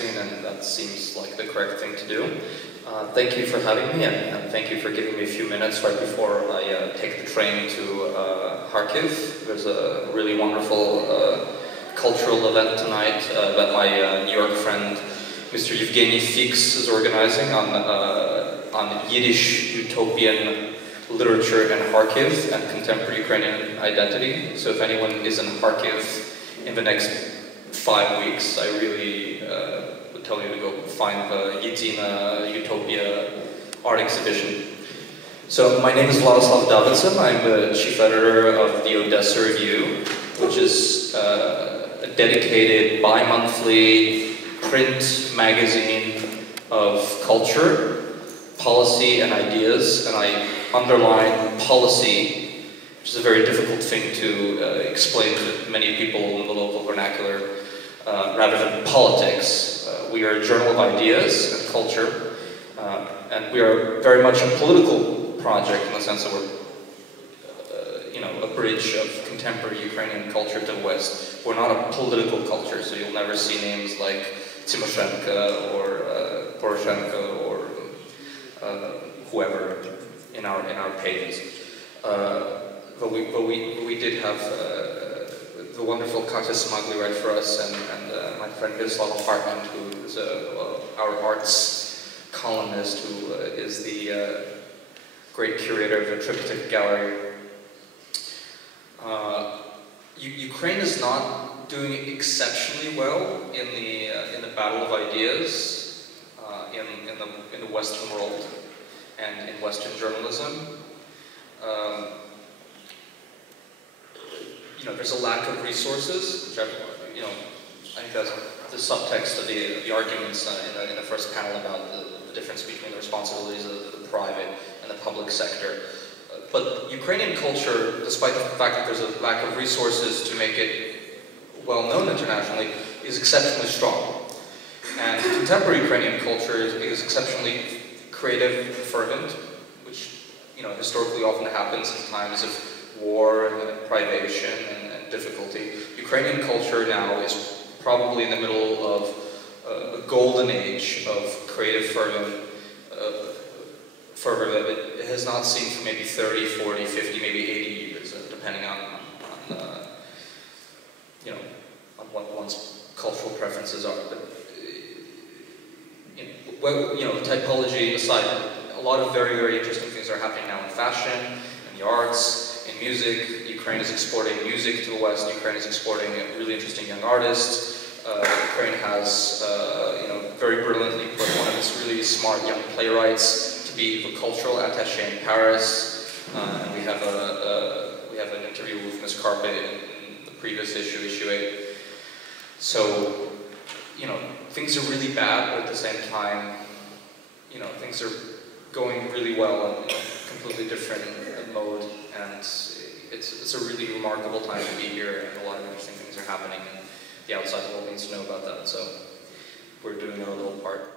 magazine, and that seems like the correct thing to do. Thank you for having me, and thank you for giving me a few minutes right before I take the train to Kharkiv. There's a really wonderful cultural event tonight that my New York friend, Mr. Evgeny Fix, is organizing on Yiddish utopian literature in Kharkiv and contemporary Ukrainian identity. So if anyone is in Kharkiv in the next 5 weeks, I really would tell you to go find the Yedina Utopia art exhibition. So my name is Vladislav Davidzon. I'm the chief editor of the Odessa Review, which is a dedicated bi-monthly print magazine of culture, policy, and ideas, and I underline policy, which is a very difficult thing to explain to many people in the local vernacular, rather than politics. We are a journal of ideas and culture, and we are very much a political project in the sense that we're a bridge of contemporary Ukrainian culture to the West. We're not a political culture, so you'll never see names like Tymoshenko or Poroshenko or whoever in our pages. But we did have the wonderful Katya Smagli write for us, and my friend Vladislav Hartman, who is our arts columnist, who is the great curator of the Triptych Gallery. Ukraine is not doing exceptionally well in the battle of ideas in the Western world and in Western journalism. There's a lack of resources, which I think that's the subtext of the arguments in the first panel about the difference between the responsibilities of the private and the public sector. But Ukrainian culture, despite the fact that there's a lack of resources to make it well-known internationally, is exceptionally strong. And contemporary Ukrainian culture is exceptionally creative, fervent, which historically often happens in times of war and privation and difficulty. Ukrainian culture now is probably in the middle of a golden age of creative fervor that it has not seen for maybe 30, 40, 50, maybe 80 years, depending on what one's cultural preferences are. But typology aside, a lot of very, very interesting things are happening now in fashion, in the arts, in music. Ukraine is exporting music to the West. Ukraine is exporting really interesting young artists. Ukraine has, very brilliantly put one of its really smart young playwrights to be the cultural attaché in Paris. And we have an interview with Ms. Carpe in the previous issue, issue 8. So, things are really bad, but at the same time, things are going really well in a completely different mode, and it's a really remarkable time to be here, and a lot of interesting things are happening, and the outside world needs to know about that, so we're doing our little part.